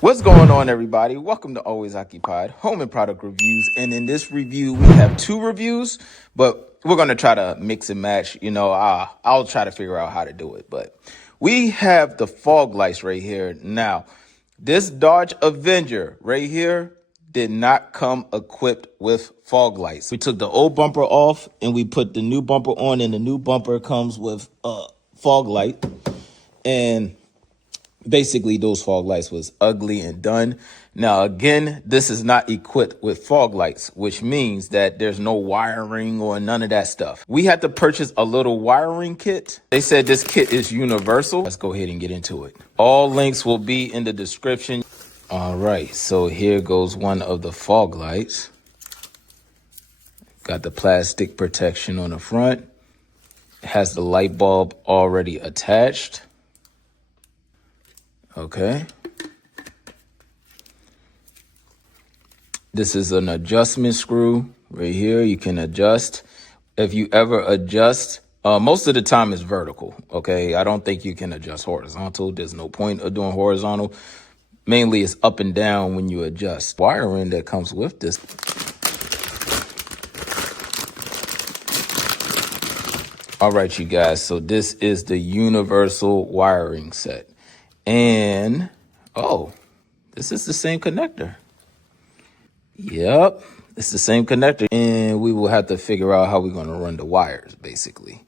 What's going on, everybody? Welcome to Always Occupied Home and Product Reviews. And in this review, we have two reviews, but we're going to try to mix and match. I'll try to figure out how to do it. But we have the fog lights right here. Now, this Dodge Avenger right here did not come equipped with fog lights. We took the old bumper off and we put the new bumper on, and the new bumper comes with a fog light. And basically those fog lights was ugly and done. Now, again, this is not equipped with fog lights, which means that there's no wiring or none of that stuff. We had to purchase a little wiring kit. They said this kit is universal. Let's go ahead and get into it. All links will be in the description. All right, so here goes one of the fog lights. Got the plastic protection on the front. It has the light bulb already attached. Okay. This is an adjustment screw right here. You can adjust. If you ever adjust, most of the time it's vertical. Okay. I don't think you can adjust horizontal. There's no point of doing horizontal. Mainly it's up and down when you adjust. Wiring that comes with this. All right, you guys. So this is the universal wiring set. And, oh, this is the same connector. Yep, it's the same connector. And we will have to figure out how we're going to run the wires, basically.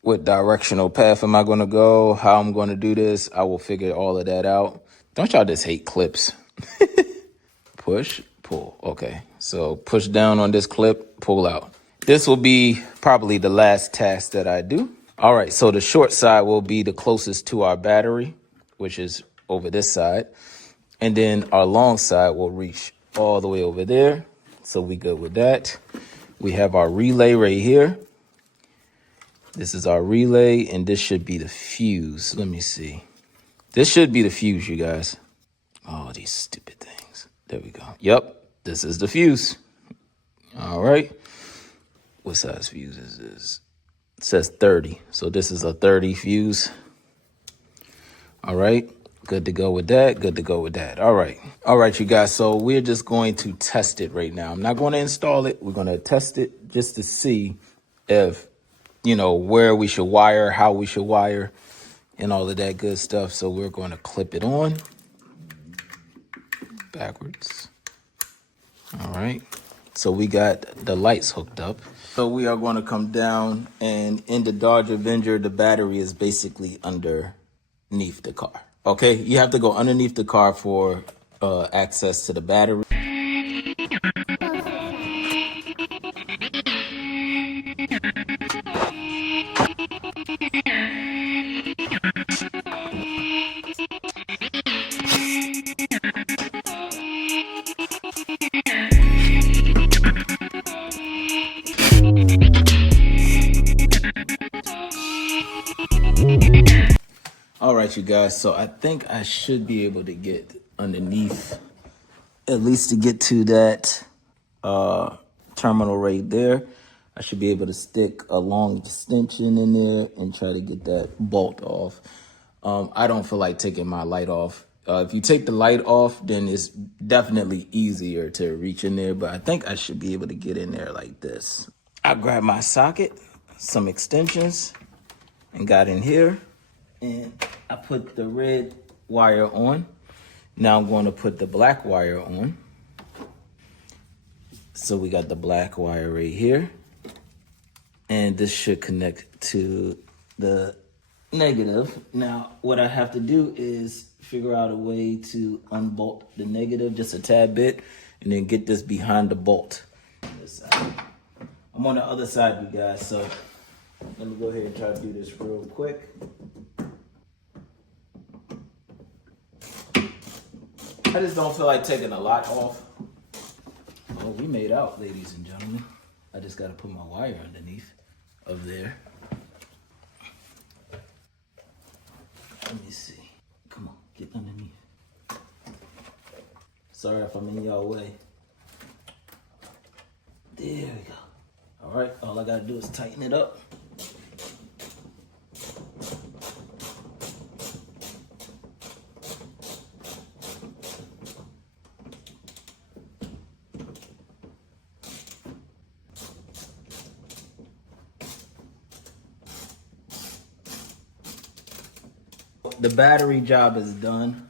What directional path am I going to go? How I'm going to do this? I will figure all of that out. Don't y'all just hate clips? Push, pull. Okay, so push down on this clip, pull out. This will be probably the last task that I do. All right, so the short side will be the closest to our battery, which is over this side. And then our long side will reach all the way over there. So we good with that. We have our relay right here. This is our relay, and this should be the fuse. Let me see. This should be the fuse, you guys. Oh, these stupid things. There we go. Yep, this is the fuse. All right. What size fuse is this? It says 30. So this is a 30 fuse. All right. Good to go with that. Good to go with that. All right. All right, you guys. So we're just going to test it right now. I'm not going to install it. We're going to test it just to see if, where we should wire, how we should wire, and all of that good stuff. So we're going to clip it on backwards. All right. So we got the lights hooked up. So we are going to come down, and in the Dodge Avenger, the battery is basically underneath the car. Okay, you have to go underneath the car for access to the battery. All right, you guys, so I think I should be able to get underneath, at least to get to that terminal right there. I should be able to stick a long extension in there and try to get that bolt off. I don't feel like taking my light off. If you take the light off, then it's definitely easier to reach in there, but I think I should be able to get in there like this. I grabbed my socket, some extensions, and got in here. And I put the red wire on. Now I'm going to put the black wire on. So we got the black wire right here. And this should connect to the negative. Now, what I have to do is figure out a way to unbolt the negative just a tad bit and then get this behind the bolt on this side. I'm on the other side, you guys, so let me go ahead and try to do this real quick. I just don't feel like taking a lot off. Oh, we made out, ladies and gentlemen. I just got to put my wire underneath of there. Let me see. Come on, get underneath. Sorry if I'm in y'all way. There we go. All right, all I got to do is tighten it up. the battery job is done.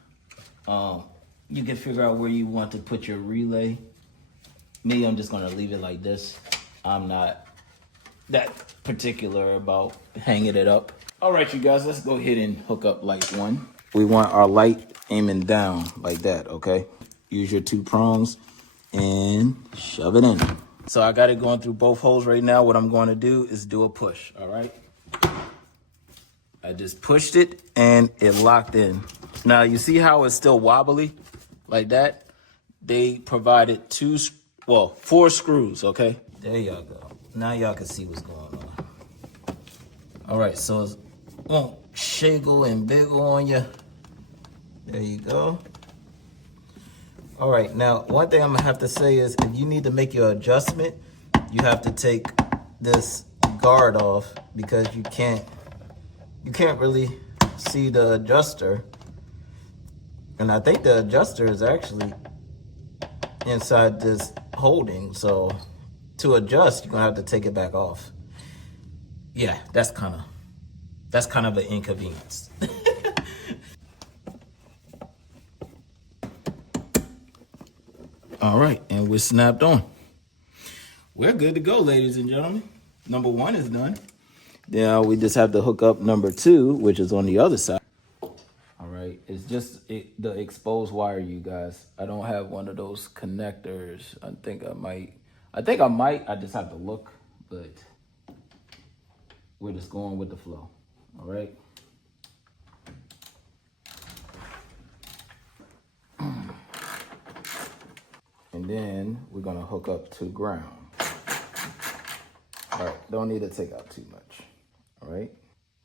You can figure out where you want to put your relay. Me, I'm just gonna leave it like this. I'm not that particular about hanging it up. All right, you guys, let's go ahead and hook up light 1. We want our light aiming down like that, okay? Use your 2 prongs and shove it in. So I got it going through both holes right now. What I'm going to do is do a push, all right? I just pushed it and it locked in. Now you see how it's still wobbly like that? They provided 4 screws, okay? There y'all go. Now y'all can see what's going on. All right, so it won't shiggle and biggle on you. There you go. All right, now one thing I'm gonna have to say is if you need to make your adjustment, you have to take this guard off because you can't really see the adjuster. And I think the adjuster is actually inside this holding. So to adjust, you're gonna have to take it back off. Yeah, that's kind of an inconvenience. All right, and we're snapped on. We're good to go, ladies and gentlemen. Number 1 is done. Now we just have to hook up number 2, which is on the other side. All right, it's just the exposed wire, you guys. I don't have one of those connectors. I think I might. I just have to look, but we're just going with the flow. All right. And then we're gonna hook up to ground. All right, don't need to take out too much. All right,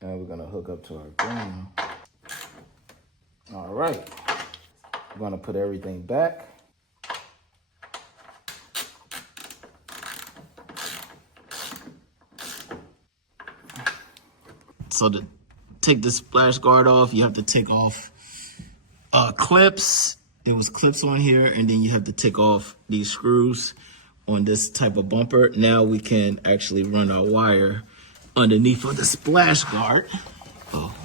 now we're gonna hook up to our ground. All right, we're gonna put everything back. So to take the splash guard off, you have to take off clips. There was clips on here, and then you have to take off these screws on this type of bumper. Now we can actually run our wire underneath of the splash guard. Oh,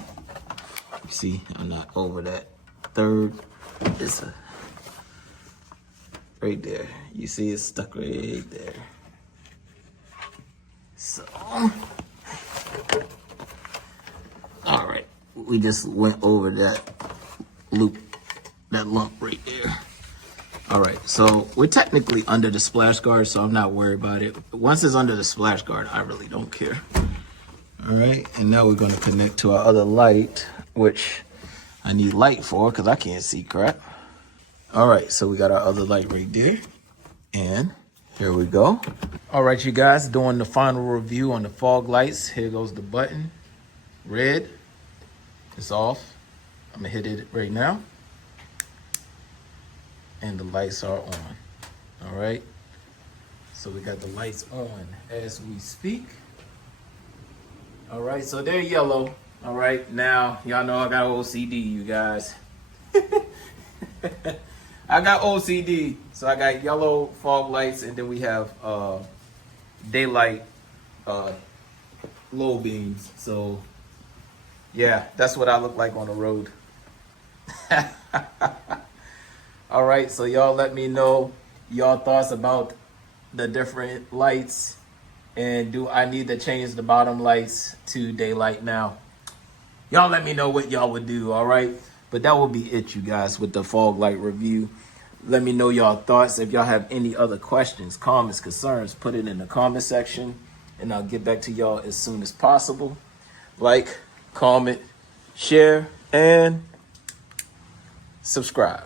see, I'm not over that third. It's right there. You see it's stuck right there. So, all right, we just went over that loop, that lump right there. All right, so we're technically under the splash guard, so I'm not worried about it. Once it's under the splash guard, I really don't care. All right, and now we're gonna connect to our other light, which I need light for because I can't see crap. All right, so we got our other light right there, and here we go. All right, you guys, doing the final review on the fog lights. Here goes the button, red, it's off. I'm gonna hit it right now. And the lights are on. All right, so we got the lights on as we speak. All right, so they're yellow. All right, now y'all know I got OCD, you guys. I got OCD, so I got yellow fog lights, and then we have daylight low beams. So yeah, that's what I look like on the road. All right, so y'all let me know y'all thoughts about the different lights, and do I need to change the bottom lights to daylight now? Y'all let me know what y'all would do, all right? But that will be it, you guys, with the fog light review. Let me know y'all thoughts. If y'all have any other questions, comments, concerns, put it in the comment section, and I'll get back to y'all as soon as possible. Like, comment, share, and subscribe.